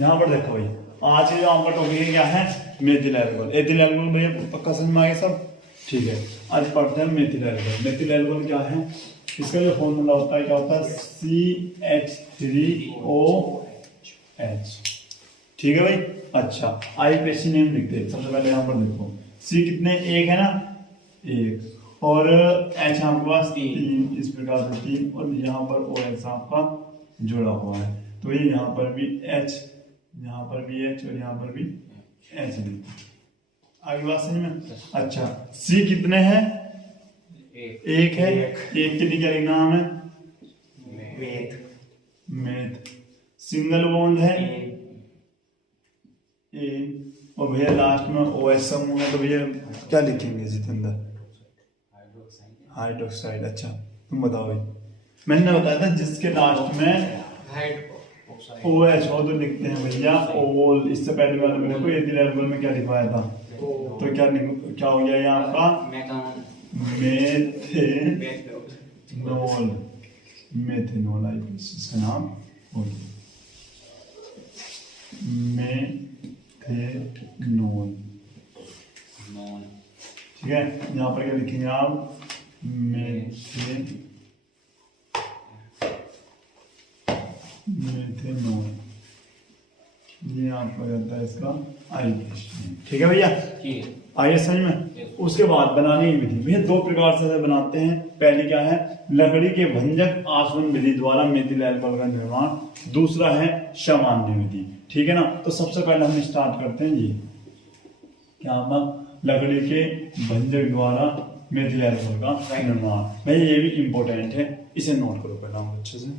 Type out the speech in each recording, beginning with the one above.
यहाँ पर देखो भाई, आज की जो आपका टॉपिक क्या है, मेथिल एल्कोहल। एथिल एल्कोहल भैया पक्का समझ में आ गया सब, ठीक है। आज पढ़ते हैं मेथिल एल्कोहल। मेथिल एल्कोहल क्या है, इसका जो फॉर्मूला होता है क्या होता है, CH3OH, ठीक है भाई। अच्छा, IUPAC नेम लिखते हैं सबसे पहले। यहाँ पर देखो C कितने, एक है ना, एक, और H आपके पास 3, इस प्रकार से 3, और यहाँ पर OH आपका जुड़ा हुआ है, तो ये यहाँ पर भी H, यहाँ पर भी H, और यहाँ पर भी H लिखते हैं। आगे बात समझ में। अच्छा, C कितने हैं, एक है, एक के लिए क्या लिखना हमें, मेथ। सिंगल बॉन्ड है ए, और भैया लास्ट में OH समूह है, तो भैया क्या लिखेंगे इसके अंदर, हाइड्रोक्साइड। अच्छा तुम बताओ भाई, मैंने बताया था जिसके लास्ट में OH हो तो लिखते हैं भैया ओल। इससे पहले वाले मेरे को एथिल एल्कोहल में क्या लिखवाया था, तो क्या हो गया ये आपका मेथेनॉल। मेथेनॉल इसका नाम हो गया मेथेनॉल, ठीक है। यहाँ पर क्या लिखेंगे आप, मेथेनॉल, ये आपका रहता है इसका IUPAC, ठीक है भैया। आइए समझ में। उसके बाद बनाने की विधि भैया दो प्रकार से बनाते हैं। पहली क्या है, लकड़ी के भंजक आसवन विधि द्वारा मेथिल एल्कोहल का निर्माण। दूसरा है सामान्य विधि, ठीक है ना। तो सबसे पहले हम स्टार्ट करते हैं ये क्या, लकड़ी के भंजक द्वारा मेथिल एल्कोहल का निर्माण। भाई ये भी इंपॉर्टेंट है, इसे नोट करो पहले हम अच्छे से।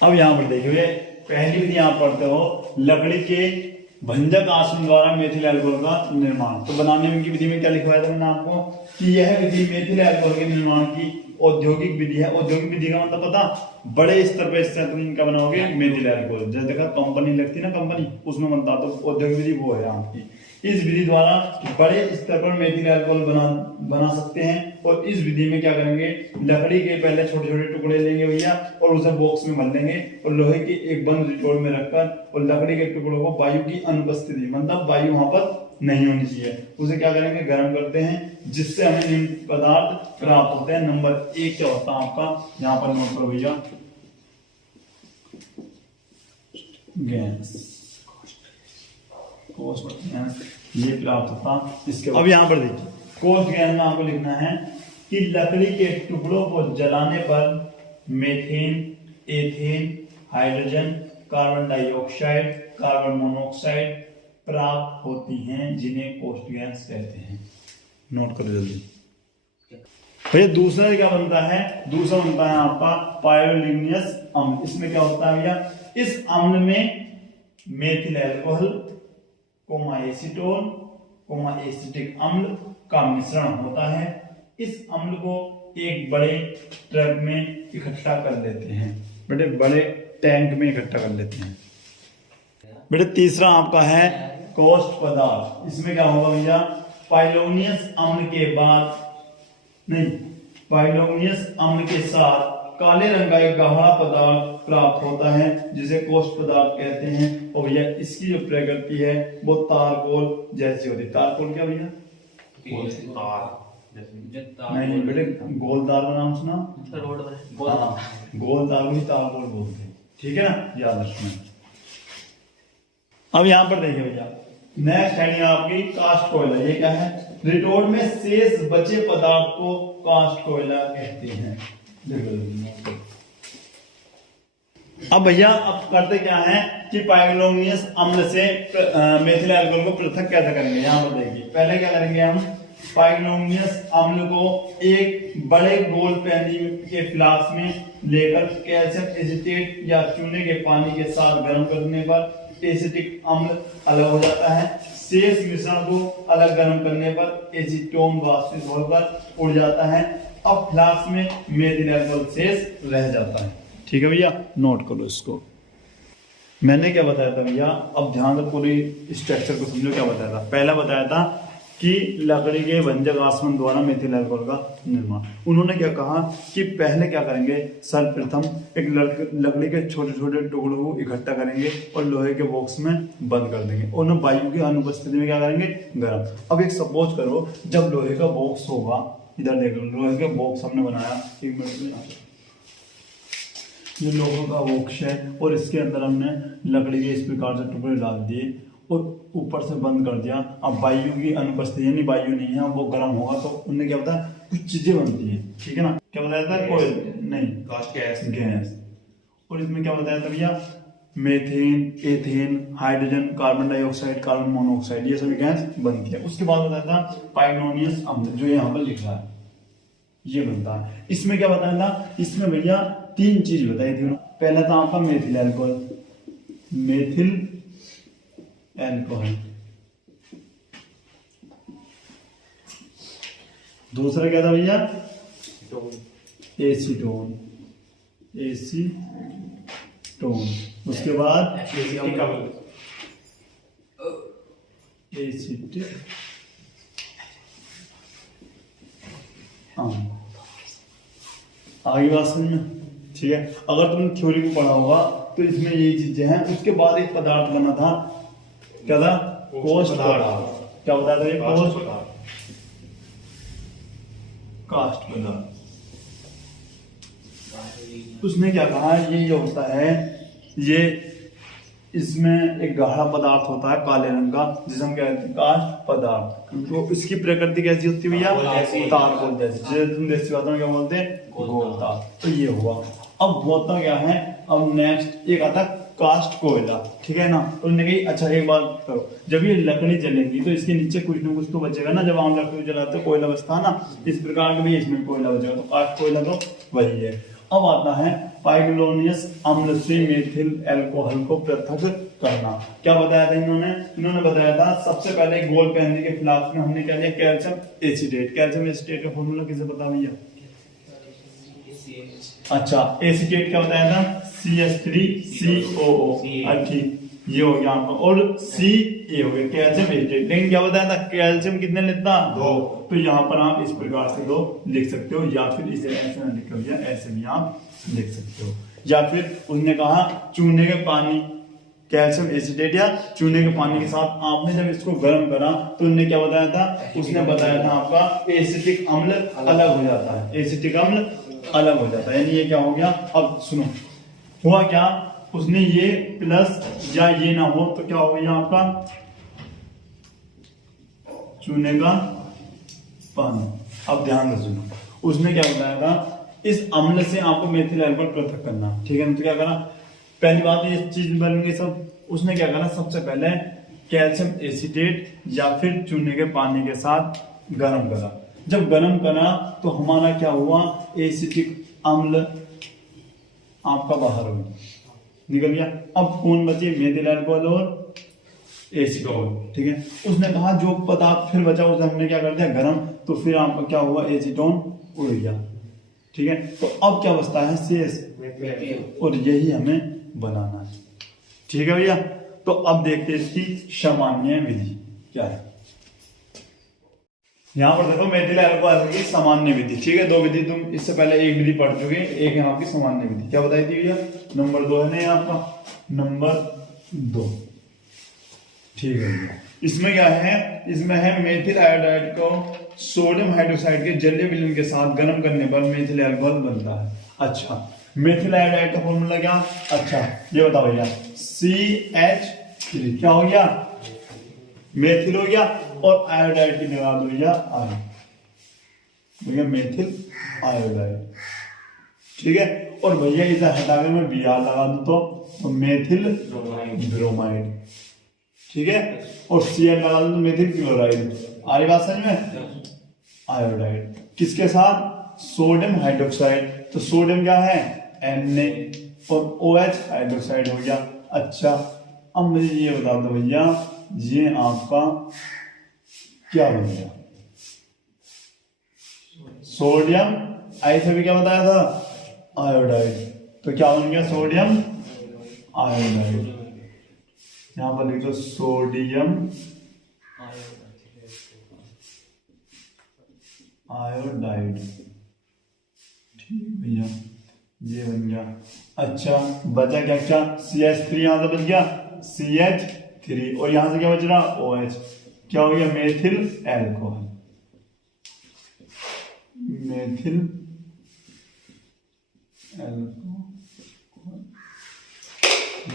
अब यहाँ पर देखिए, पहली विधि आप पढ़ते हो लकड़ी के भंजक आसवन द्वारा मेथिल एल्कोहल का निर्माण। तो बनाने की विधि में क्या लिखवाया था मैंने आपको, कि यह विधि मेथिल एल्कोहल के निर्माण की औद्योगिक विधि है। औद्योगिक विधि का मतलब पता, बड़े स्तर पर इससे तुम इनका बनाओगे मेथिल एल्कोहल। जैसे देखा कंपनी लगती है ना, कंपनी उसमें बनता, तो औद्योगिक विधि वो है आपकी। इस विधि द्वारा बड़े स्तर पर मेथिल एल्कोहल बना सकते हैं। और इस विधि में क्या करेंगे, लकड़ी के पहले छोटे छोटे टुकड़े लेंगे भैया, और उसे बॉक्स में भर लेंगे, और लोहे के एक बंद रिटोर में रखकर, और लकड़ी के टुकड़ों को वायु की अनुपस्थिति, मतलब वायु वहां पर नहीं होनी चाहिए, उसे क्या करेंगे, गर्म करते हैं, जिससे हमें निम्न पदार्थ प्राप्त होते हैं। नंबर 1 क्या होता है आपका, यहाँ पर नोट करो भैया, गैस, ये प्राप्त होता। इसके अब यहाँ पर देखिए, कोष्ठ गैस में आपको लिखना है कि लकड़ी के टुकड़ों को जलाने पर methane, ethane, hydrogen, carbon dioxide, carbon monoxide प्राप्त होती हैं, जिन्हें कोष्ठ गैस कहते हैं। नोट करो जल्दी भैया। दूसरा क्या बनता है, दूसरा बनता है आपका पायरोलिग्नियस अम्ल। इसमें क्या होता है भैया, इस अम्ल में मेथिल एल्कोहल, एसीटोन, एसिटिक अम्ल का मिश्रण होता है। इस अम्ल को एक बड़े ट्रक में इकट्ठा कर लेते हैं, बड़े टैंक में इकट्ठा कर लेते हैं। बेटे तीसरा आपका है कोष्ठ पदार्थ। इसमें क्या होगा भैया, पाइलोनियस अम्ल के बाद नहीं, पाइलोनियस अम्ल के साथ काले रंग का एक गाढ़ा पदार्थ प्राप्त होता है, जिसे कोष्ठ पदार्थ कहते हैं। और भैया इसकी जो प्रकृति है वो तारकोल जैसी होती है। तारकोल क्या भैया, नहीं बेटे, गोलदार का नाम सुना, गोलदार भी तारकोल बोलते हैं, ठीक है ना, याद रखना। अब यहाँ पर देखिए भैया, नेक्स्ट हेडिंग आपकी कास्ट कोयला। ये क्या है, रिटोर्ट में शेष बचे पदार्थ को कास्ट कोयला कहते हैं। अब भैया अब करते क्या है कि पाइलोनियस अम्ल से मेथिल एल्कोहल को पृथक कैसे करेंगे। यहाँ पर देखिए, पहले क्या करेंगे हम, पाइलोनियस अम्ल को एक बड़े गोल पैनी के फ्लास्क में लेकर कैल्शियम एसिटेट या चूने के पानी के साथ गर्म करने पर एसिटिक अम्ल अलग हो जाता है। शेष मिश्रण को अलग गर्म करने पर एसीटोन वाष्पित होकर उड़ जाता है। अब फ्लास्क में मेथिल एल्कोहल शेष रह जाता है, ठीक है भैया। नोट करो इसको, मैंने क्या बताया था भैया, अब ध्यान से पूरी स्ट्रक्चर को समझो। क्या बताया था, पहला बताया था कि लकड़ी के भंजक आसवन द्वारा मेथिल अल्कोहल का निर्माण। उन्होंने क्या कहा कि पहले क्या करेंगे, सर्वप्रथम एक लकड़ी के छोटे छोटे टुकड़ों को इकट्ठा करेंगे और लोहे के बॉक्स में बंद कर देंगे और उन्हें वायु की अनुपस्थिति में क्या करेंगे, गर्म। अब एक सपोज करो, जब लोहे का बॉक्स होगा, इधर देख लो, लोहे का बॉक्स हमने बनाया, एक मिनट में, ये लोहे का बॉक्स है और इसके अंदर हमने लकड़ी के इस प्रकार से टुकड़े डाल दिए और ऊपर से बंद कर दिया। अब वायु की अनुपस्थिति, यानी वायु नहीं है, वो गर्म होगा तो उनने क्या बताया, कुछ चीजें बनती है, ठीक है ना। क्या बताया था, कोई नहीं, गैस। और इसमें क्या बताया था भैया, methane, ethane, hydrogen, carbon dioxide, carbon monoxide, ये सभी गैस बनती है। उसके बाद बताया था पाइनोनियस अम्ल, जो यहाँ पर लिख रहा है, ये बनता है। इसमें क्या बताया था, इसमें भैया 3 चीज बताई थी। पहला था आपका मेथिल अल्कोहल, मेथिल अल्कोहल। दूसरा क्या था भैया, एसीटोन, एसीटोन। उसके बाद एसिटिक आगे बात समझ में, ठीक है। अगर तुमने थ्योरी को पढ़ा होगा तो इसमें यही चीजें हैं। उसके बाद एक पदार्थ बना था, क्या था, कोष्ठ पदार्थ। क्या बताया था ये, कास्ट पदार्थ। उसने क्या कहा, ये जो होता है, ये इसमें एक गाढ़ा पदार्थ होता है काले रंग का, जिसे हम कहते हैं काष्ठ पदार्थ। तो इसकी प्रकृति कैसी होती है भैया, तार गोल जैसी, जैसे तुम देसी भाषा में क्या बोलते हैं, गोल तार। तो ये हुआ। अब होता क्या है, अब नेक्स्ट एक आता कास्ट कोयला, ठीक है ना। तो उन्होंने कही अच्छा एक बात करो, जब ये लकड़ी जलेगी तो इसके नीचे कुछ ना कुछ तो बचेगा ना, जब हम लकड़ी जलाते तो कोयला बचता है ना, इस प्रकार का भी इसमें कोयला बचेगा, तो कास्ट कोयला तो वही है। अब आता है पाइगलोनियस अम्ल से मेथिल अल्कोहल को पृथक करना। क्या बताया था इन्होंने बताया था, सबसे पहले गोल पहनने के फ्लास्क में हमने क्या लिया, कैल्शियम एसीटेट। कैल्शियम एसीटेट का फॉर्मूला किसे पता भैया, अच्छा, एसीटेट क्या बताया था, CH3COO, ठीक, ये हो गया आपका, और C ये हो गया कैल्शियम एसीटेट। लेकिन क्या बताया था, कैल्शियम कितने लेता, 2। तो यहाँ पर आप इस प्रकार से 2 लिख सकते हो, या फिर इसे ऐसे ना लिख कर ऐसे भी आप लिख सकते हो। या फिर उसने कहा चूने के पानी, कैल्शियम एसीटेट या चूने के पानी के साथ आपने जब इसको गर्म करा तो उन्होंने क्या बताया था, उसने बताया था आपका एसिटिक अम्ल अलग हो जाता है, एसिटिक अम्ल अलग हो जाता है। यानी ये क्या हो गया, अब सुनो हुआ क्या, उसने ये प्लस या ये ना हो तो क्या हो गया आपका चूने का पानी। अब ध्यान से सुनो, उसने क्या बताया था, इस अम्ल से आपको मेथिल अल्कोहल पृथक करना, ठीक है। तो क्या करना, पहली बात ये चीज बनेंगे सब। उसने क्या करना, सबसे पहले कैल्शियम एसीटेट या फिर चूने के पानी के साथ गर्म करा। जब गर्म करा तो हमारा क्या हुआ, एसिटिक अम्ल आपका बाहर हो गया, निकल गया। अब कौन बचे, मेथिल अल्कोहल और एसीटोन, ठीक है। उसने कहा जो पदार्थ फिर बचा उसे हमने क्या कर दिया, गर्म, तो फिर आपका क्या हुआ, एसीटोन उड़ गया, ठीक है। तो अब क्या बचता है, शेष, और यही हमें बनाना है, ठीक है भैया। तो अब देखते हैं इसकी सामान्य विधि क्या है। यहाँ पर देखो मेथिल अल्कोहल की सामान्य विधि, ठीक है। 2 विधि तुम इससे पहले एक विधि पढ़ चुके, एक है आपकी सामान्य विधि। क्या बताई थी भैया, नंबर 2 है ना आपका, नंबर 2, ठीक है भैया। इसमें क्या है, इसमें है मेथिल आयोडाइड को सोडियम हाइड्रोक्साइड के जलीय विलयन के साथ गर्म करने पर मेथिल अल्कोहल बनता है। अच्छा, मेथिल आयोडाइड का फॉर्मूला क्या, अच्छा ये बताओ भैया, CH3 क्या हो गया, मेथिल हो गया, और आयोडाइड की जगह दो भैया आई, भैया मेथिल आयोडाइड, ठीक है। और भैया इसे हटाकर मैं Br लगा दूं तो मेथिल ब्रोमाइड, ठीक है। और Cl लगा दूं तो मेथिल क्लोराइड। आ रही बात समझ में, आयोडाइड किसके साथ, सोडियम हाइड्रोक्साइड। तो सोडियम क्या है, Na, और OH हाइड्रोक्साइड हो गया। अच्छा, अब मुझे ये बता दो भैया, ये आपका क्या बन गया, सोडियम, ऐसे भी क्या बताया था, आयोडाइड। तो क्या बन गया, सोडियम आयोडाइड। यहां पर लिख दो सोडियम आयोडाइड। ठीक है भैया, ये बन गया। अच्छा बचा क्या, क्या CH3 यहाँ से बच गया CH3, और यहाँ से क्या बच रहा OH, क्या हो गया मेथिल एल्कोहल, मेथिल एल्कोहल,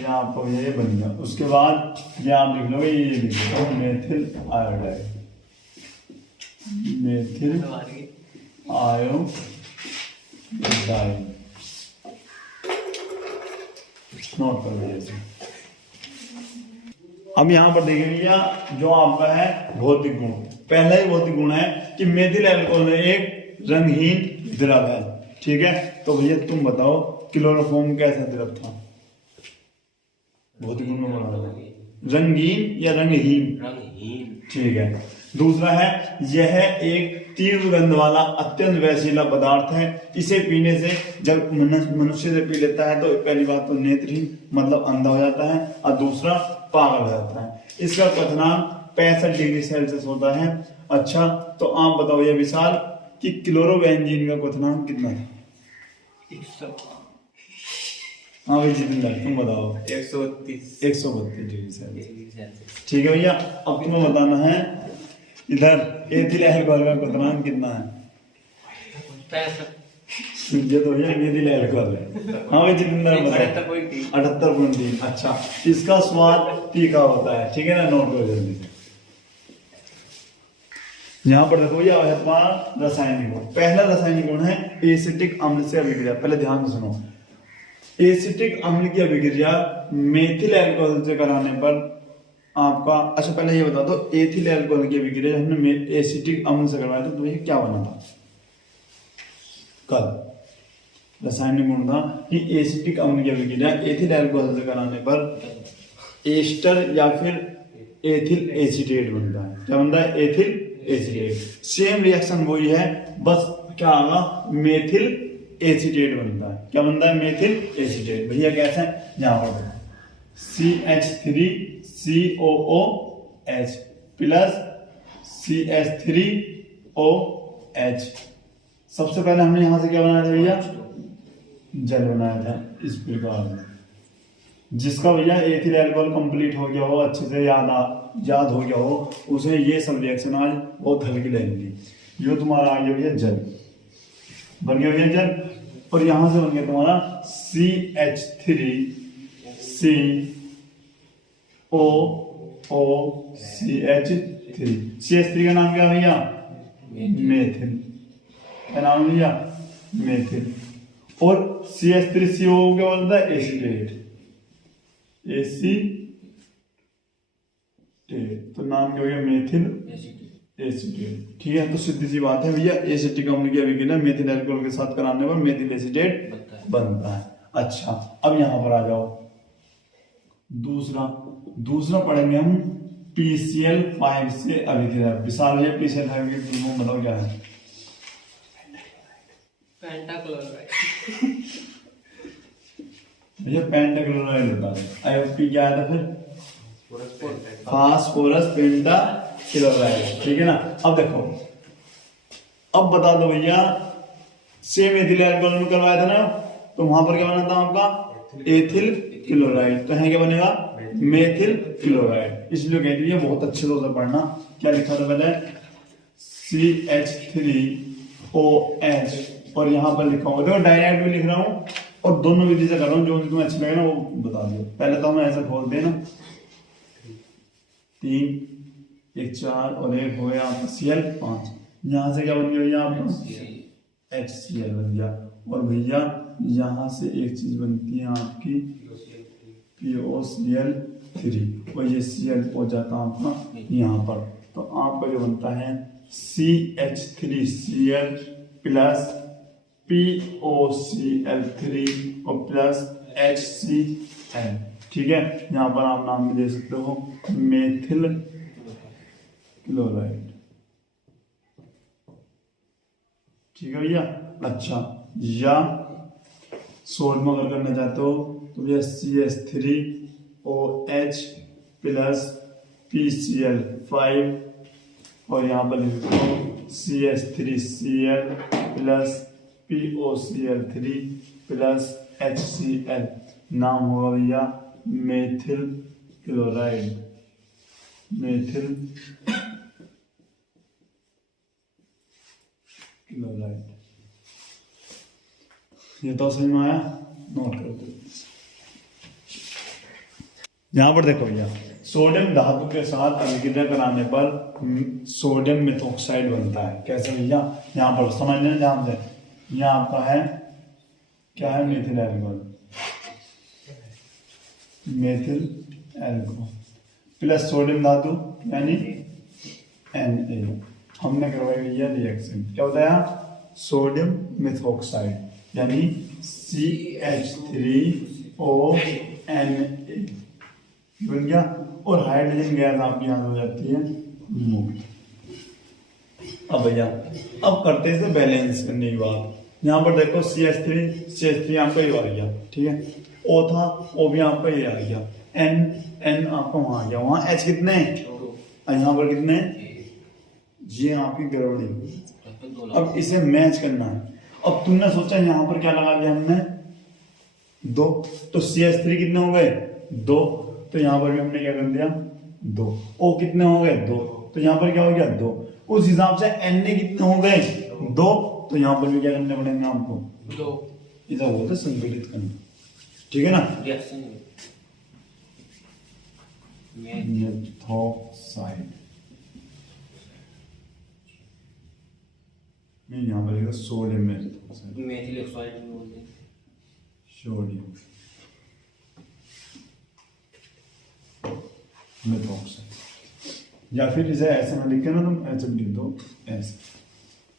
यहाँ पर ये बन गया। उसके बाद ये आप लिख लोगे, ये लिख लो methyl iodide, methyl iodide, note कर लीजिए। अब यहाँ पर देखिए भैया जो आपका है भौतिक गुण, पहला ही भौतिक गुण है कि मेथिल अल्कोहल एक रंगहीन द्रव है। ठीक है, तो भैया तुम बताओ क्लोरोफॉर्म कैसा द्रव था? भौतिक गुण में बना रंगीन या रंगहीन? रंगहीन। ठीक है। दूसरा है यह एक तीव्र गंध वाला अत्यंत वैशिला पदार्थ है। इसे पीने से जब मनुष्य से पी लेता है तो पहली बात तो नेत्रहीन मतलब अंधा हो जाता है, और दूसरा पागल हो जाता है। इसका क्वथनांक 65 डिग्री सेल्सियस होता है। अच्छा तो आप बताओ ये विशाल कि क्लोरोबेंजीन का क्वथनांक कितना था? 100। हाँ भाई जितेंद्र तुम बताओ। 132 डिग्री सेल्सियस। सेल्सियस। ठीक है भैया, अब तुम्हें बताना है इधर एथिल अल्कोहल का क्वथनांक कितना है? 65। ये तो भैया एथिल अल्कोहल है। हाँ भाई जितेंद्र बताओ। 78.3। अच्छा, इसका स्वाद तीखा होता है। ठीक है ना, नोट करो जल्दी से। यहाँ पर देखो भैया तुम्हारा रासायनिक गुण, पहला रासायनिक गुण है एसिटिक अम्ल से अभिक्रिया। पहले ध्यान से सुनो, एसिटिक अम्ल की अभिक्रिया मेथिल अल्कोहल से कराने पर आपका, अच्छा पहले ये बता दो एथिल अल्कोहल की अभिक्रिया हमने एसिटिक अम्ल से करवाया था तो ये क्या बना था? कल रासायनिक गुण था कि एसिटिक अम्ल की अभिक्रिया एथिल अल्कोहल से कराने पर एस्टर या फिर एथिल एसीटेट बनता है। क्या बनता है? Ethyl acetate. सेम रिएक्शन वही है, बस क्या आगा मेथिल एसीटेट बनता है। क्या बनता है? Methyl acetate. भैया कैसे? यहाँ पर CH3COOH प्लस CH3OH। सबसे पहले हमने यहां से क्या बनाया था भैया? जल बनाया था इस प्रकार में, जिसका भैया एथिल अल्कोहल कंप्लीट हो गया हो, अच्छे से याद हो गया हो उसे, ये सब रिएक्शन आज बहुत हल्की लगेंगी। जो तुम्हारा आ गया भैया जल, बन गया भैया जल, और यहां से बन गया तुम्हारा CH3COOCH3। CH3 का नाम क्या भैया? मेथिल का नाम भैया मेथिल। और CH3CO क्या बोलता है? एसीटेट। एसीटेट तो नाम क्या हो गया? Methyl acetate. ठीक है, तो सीधी सी बात है भैया, एसिटिक अम्ल की अभिक्रिया मेथिल अल्कोहल के साथ कराने पर मेथिल एसीटेट बनता है। अच्छा अब यहां पर आ जाओ, दूसरा पढ़ेंगे हम PCl5 से अभिक्रिया। विशाल भैया PCl5 की फुल बताओ क्या है? भैया पेंटाक्लोराइड होता है। IOP क्या आया था फिर? Phosphorus pentachloride. ठीक है ना। अब देखो, अब बता दो भैया, सेम एथिल अल्कोहल में करवाया था ना, तो वहां पर क्या बना था आपका? Ethyl chloride. तो है क्या बनेगा? Methyl chloride. इसलिए कहती है बहुत अच्छे से पढ़ना। क्या लिखा था पहले? CH3OH, और यहाँ पर लिखा होगा, देखो डायरेक्ट भी लिख रहा हूँ और दोनों विधि से कर रहा हूँ, जो तुम्हें अच्छा लगे ना वो बता दो। पहले तो हमें ऐसा खोल देना, 3 1 4 और 1 हो गया आपका Cl5। यहाँ से क्या बन गया भैया आपका? HCl बन गया। और भैया यहाँ से एक चीज बनती है आपकी POCl3, और ये Cl हो जाता है आपका यहाँ पर। तो आपका जो बनता है CH3Cl प्लस POCl3 और प्लस HCl। ठीक है, यहाँ पर आप नाम भी दे सकते हो मेथिल क्लोराइड। ठीक है भैया। अच्छा, या शॉर्ट में अगर करना चाहते हो तो भैया CH3OH प्लस PCl5 और यहाँ पर लिख दो CH3Cl plus POCl3 plus HCl, नाम होगा भैया मेथिल क्लोराइड, मेथिल क्लोराइड। ये तो समझ में आया, नोट कर दो। यहाँ पर देखो भैया, सोडियम धातु के साथ अभिक्रिया कराने पर सोडियम मेथॉक्साइड बनता है। कैसे भैया, यहाँ पर समझ लें ध्यान से। यहाँ आपका है क्या है, methyl alcohol, methyl alcohol plus sodium धातु यानी Na, हमने करवाई भैया रिएक्शन। क्या होता है, सोडियम मेथॉक्साइड यानी CH3ONA बन गया, और हाइड्रोजन गैस आपकी यहाँ हो जाती है मुक्त। अब भैया अब करते हैं बैलेंस करने की बात। यहाँ पर देखो CH3 आपका ये आ गया, ठीक है, O था, O भी आपका ये आ गया, N आपका वहाँ आ गया, वहाँ H कितने हैं और यहाँ पर कितने हैं, ये आपकी गड़बड़ी। अब इसे मैच करना है। अब तुमने सोचा यहाँ पर क्या लगा दिया हमने, 2, तो CH3 कितने हो गए 2, तो यहाँ पर भी हमने क्या कर दिया 2, O कितने हो गए 2, तो यहाँ पर क्या हो गया 2, उस हिसाब से Na कितने हो गए 2, तो यहाँ पर भी क्या करने पड़ेंगे आपको 2। इधर बोलते संतुलित करना, ठीक है ना। मेथॉक्साइड नहीं, यहाँ पर सोडियम मेथॉक्साइड, मेथिल ऑक्साइड भी बोलते हैं, सोडियम मेथॉक्साइड, या फिर इसे ऐसे में लिख के ना तुम ऐसे लिख दो, ऐसे,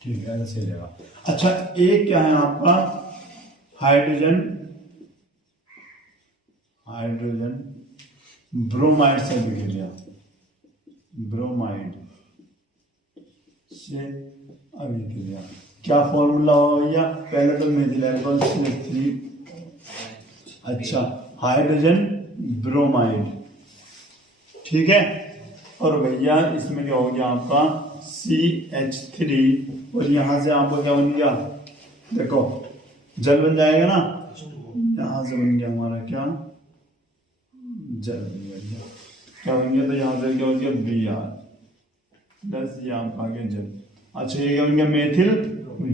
ठीक है, ऐसे सही रहेगा। अच्छा, एक क्या है आपका हाइड्रोजन ब्रोमाइड से अभिक्रिया, ब्रोमाइड से अभिक्रिया, क्या फॉर्मूला हो भैया, पहले तो मेथिल एल्कोहल CH3, अच्छा हाइड्रोजन ब्रोमाइड, ठीक है, और भैया इसमें क्या हो गया आपका CH3, और यहाँ से आपका क्या बन गया, देखो जल बन जाएगा ना, यहाँ से बन गया हमारा क्या, जल बन गया, क्या बन गया, तो यहाँ से क्या हो गया Br प्लस ये आपका आगे जल। अच्छा ये क्या बन गया, मेथिल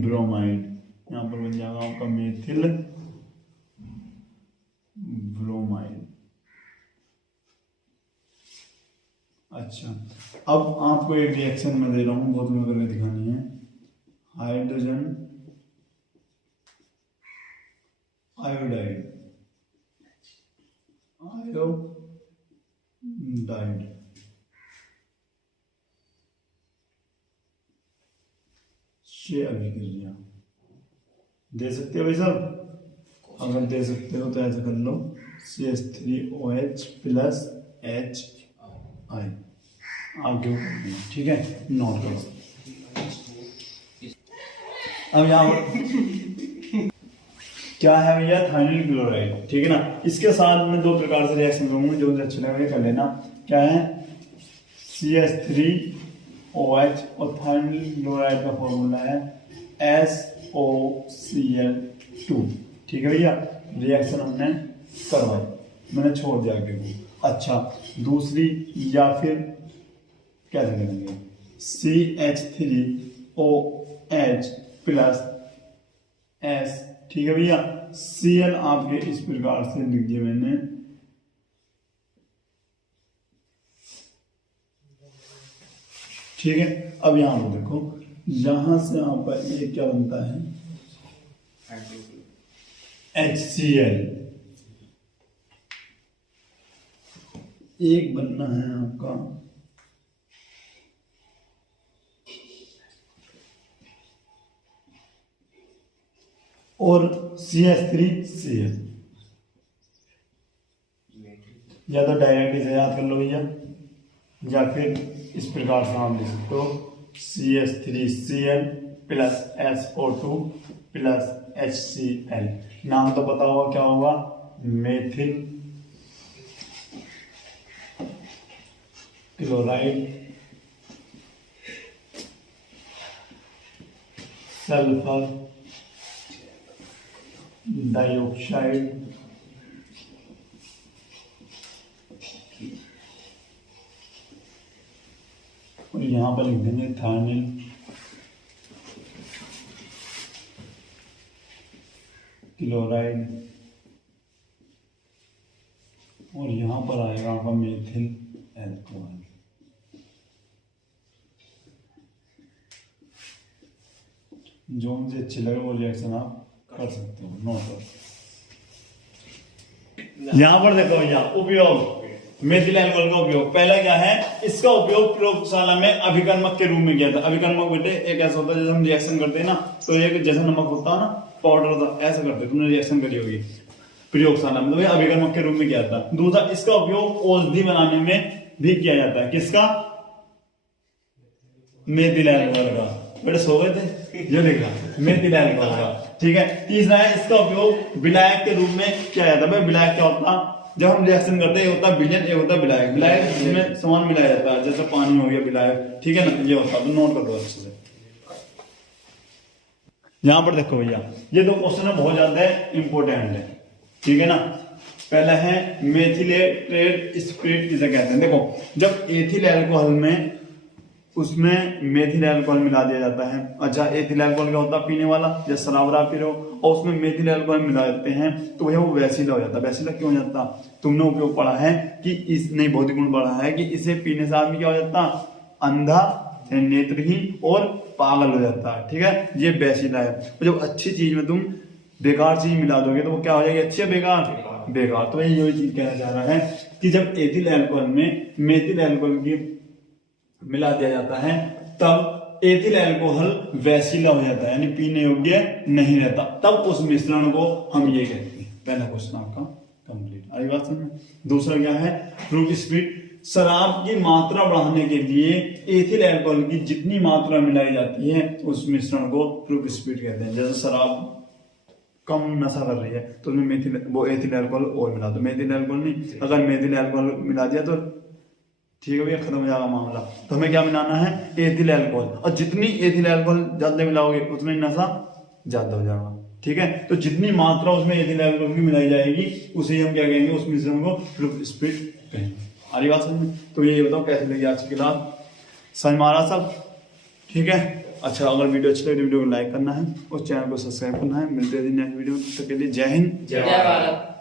ब्रोमाइड, यहाँ पर बन जाएगा आपका मेथिल ब्रोमाइड। अच्छा, अब आपको एक रिएक्शन में दे रहा हूँ, बहुत में करके दिखानी है, हाइड्रोजन आयोडाइड, आयोडाइड से अभिक्रिया दे सकते हो भाई साहब, अगर दे सकते हो तो ऐसा कर लो CH3OH प्लस HI आगे, ठीक है, नोट करो। अब यहाँ क्या है भैया, थाइनिल क्लोराइड, ठीक है ना। इसके साथ में 2 प्रकार से रिएक्शन करूंगा, जो अच्छे लगे कर लेना। क्या है, CH3OH और थाइनिल क्लोराइड का फॉर्मूला है SOCl2, ठीक है भैया। रिएक्शन हमने करवाई, मैंने छोड़ दिया आगे को। अच्छा, दूसरी या फिर कैसे करेंगे, CH3OH प्लस S, ठीक है भैया। Cl आपके इस प्रकार से लिख दिया मैंने, ठीक है। अब यहाँ पर देखो, यहां से आपका एक क्या बनता है, HCl, एक बनना है आपका और CH3Cl, या तो डायरेक्ट इसे याद कर लो भैया, या फिर इस प्रकार से आप लिख सकते हो CH3Cl plus SO2 plus HCl। नाम तो पता होगा क्या होगा, मेथिल क्लोराइड सल्फर डाइऑक्साइड और यहाँ पर लिख देंगे थार्निल क्लोराइड और यहाँ पर आएगा आपका मेथिल एल्कोहल। जो मुझे अच्छे लगे वो रिएक्शन आप कर सकते हो, नोट कर। यहाँ पर देखो भैया उपयोग मेथिल एल्कोहल का उपयोग। पहला क्या है, इसका उपयोग प्रयोगशाला में अभिकर्मक के रूप में किया था। अभिकर्मक बेटे एक ऐसा होता है जैसे हम रिएक्शन करते हैं ना, तो एक जैसा नमक होता है ना, पाउडर होता, ऐसा करते हैं। तुमने रिएक्शन करी होगी प्रयोगशाला में, तो ये अभिकर्मक के रूप में किया था। दूसरा, इसका उपयोग औषधि बनाने में भी किया जाता है। किसका? मेथिल एल्कोहल का। बेटे सो गए थे, ये देखा मेथिल एल्कोहल का, ठीक है। तीसरा है, इसका उपयोग विलायक के रूप में किया जाता है। विलायक क्या होता है? जब हम रिएक्शन करते हैं, होता है विलयन, एक होता है विलायक। विलायक जिसमें सामान मिलाया जाता है, जैसे पानी हो गया विलायक, ठीक है ना, ये होता है। तो नोट कर दो अच्छे से। यहां पर देखो भैया, ये दो क्वेश्चन है बहुत ज्यादा इंपॉर्टेंट है, ठीक है ना। पहला है मेथिलेटेड स्पिरिट किसे कहते हैं। देखो, जब एथिल एल्कोहल में उसमें मेथिल एल्कोहल मिला दिया जाता है। अच्छा, एथिल एल्कोहल क्या होता है? पीने वाला, जैसे शराब पी रहे हो और उसमें मेथिल एल्कोहल मिला देते हैं, तो भैया वो वैसिला हो जाता है। वैसिला क्यों हो जाता? तुमने उपयोग पढ़ा है कि इस नहीं भौतिक गुण पढ़ा है कि इसे पीने से आदमी क्या हो जाता? अंधा, नेत्रहीन और पागल हो जाता है, ठीक है। ये वैसिला है। और जब अच्छी चीज में तुम बेकार चीज मिला दोगे तो वो क्या हो जाएगी? अच्छी है बेकार? बेकार। तो यही चीज कहना चाह रहा है कि जब एथिल एल्कोहल में मेथिल एल्कोहल की मिला दिया जाता है, तब एथिल एल्कोहल वैसिला हो जाता है, यानी पीने योग्य नहीं रहता। तब उस मिश्रण को हम ये कहते हैं। पहला क्वेश्चन आपका कंप्लीट। आई बात समझ में? दूसरा क्या है, प्रूफ स्पीड। शराब की मात्रा बढ़ाने के लिए एथिल एल्कोहल की जितनी मात्रा मिलाई जाती है उस मिश्रण को प्रूफ स्पीड कहते हैं। जैसे शराब कम नशा कर रही है तो उसमें मेथिल वो एथिल एल्कोहल और मिला दो। मेथिल एल्कोहल नहीं, अगर मेथिल एल्कोहल मिला दिया तो ठीक है भैया, खत्म हो जाएगा मामला। तो हमें क्या मिलाना है? Ethyl alcohol. और जितनी एथिल एल्कोहल ज्यादा मिलाओगे उतना ही नशा ज्यादा हो जाएगा, ठीक है। तो जितनी मात्रा उसमें एथिल एल्कोहल की मिलाई जाएगी उसे हम क्या कहेंगे? उस मिश्रण को प्रूफ स्पीड कहेंगे। आ रही बात समझ में? तो ये बताओ कैसे लगी आज की क्लास? समझ में आ रहा सब? ठीक है। अच्छा, अगर वीडियो अच्छी लगे वीडियो को लाइक करना है और चैनल को सब्सक्राइब करना है। मिलते हैं नेक्स्ट वीडियो में, तब तक के लिए जय हिंद, जय भारत।